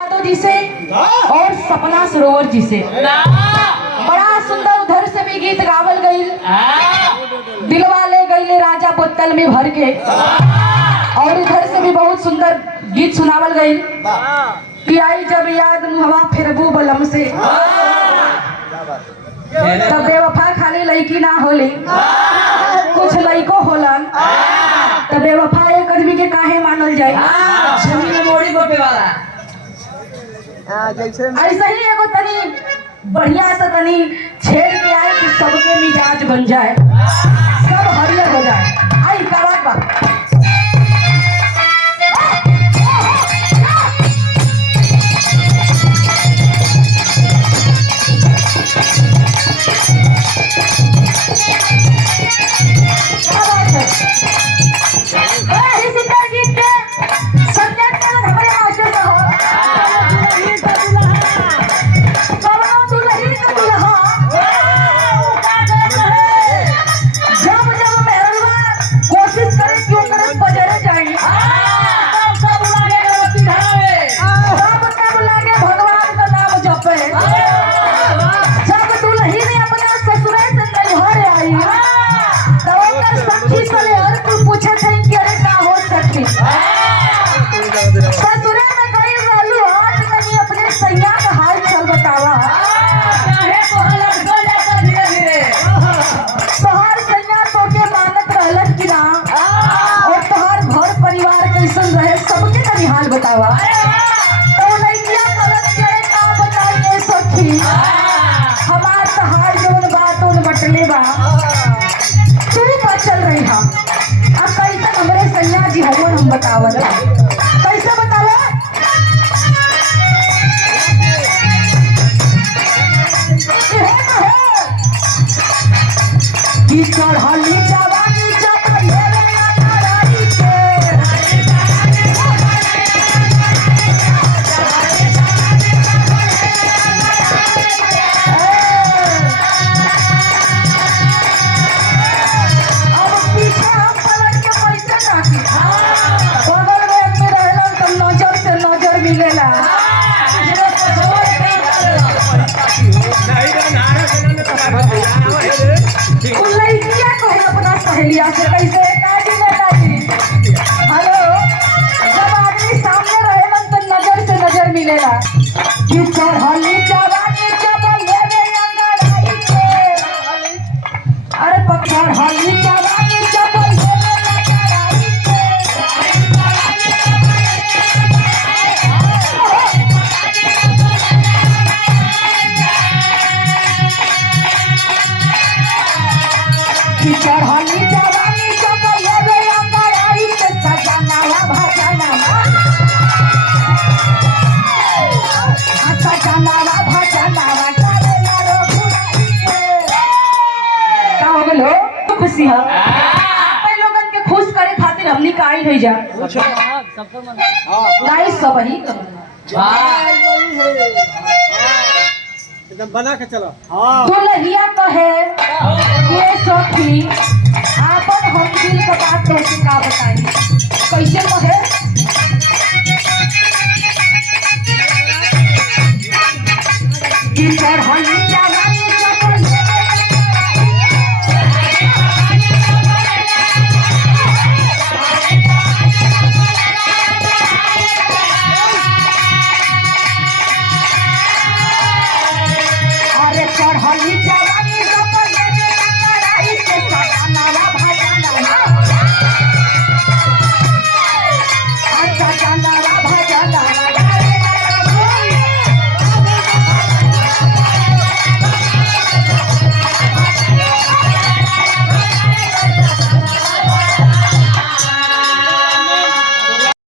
यादव जी से और सपना सरोवर जी से बड़ा सुंदर उधर से भी गीत गावल गई। दिलवा ले गई राजा बोतल में भर के, और इधर से भी बहुत सुंदर गीत सुनावल गई कि आई जब याद मुहवा फिरबू बलम से, तब बेवफा खाली लड़की ना होली, कुछ लड़को होलन, तब बेवफा एक आदमी के काहे मानल जाए। ऐसा ही एगो तनी बढ़िया सा तनी छेड़ के आए कि सबके मिजाज बन जाए, सब हरियर हो जाए। आई का बात बतावा तो लइकिया गलत करे का बताइए सखी, हमार तहार जोन बात उन बटले बा, तू बचल रही हा। अब कैसे हमरे सैया जी हमन हम बतावल कैसे बतावा कि चढ़ली जवानी चढ़ले सहेलिया से कैसे हेलो, जब आदमी सामने रहेला तो नजर से नजर मिलेला कि चढ़ली जवानी चढ़ले रे अंगड़ाई के, अरे चढ़ली जवानी चढ़ले रे अंगड़ाई के, कि चढ़ली खुशी है लोगन के खुश करे खातिर हमनी का आई है जा गाइस सब ही एकदम बना के चलो। दुल्हिया कहे ये सखी आपन हम दिल का बात कैसे का बताई, कैसे कहे कि चढ़ली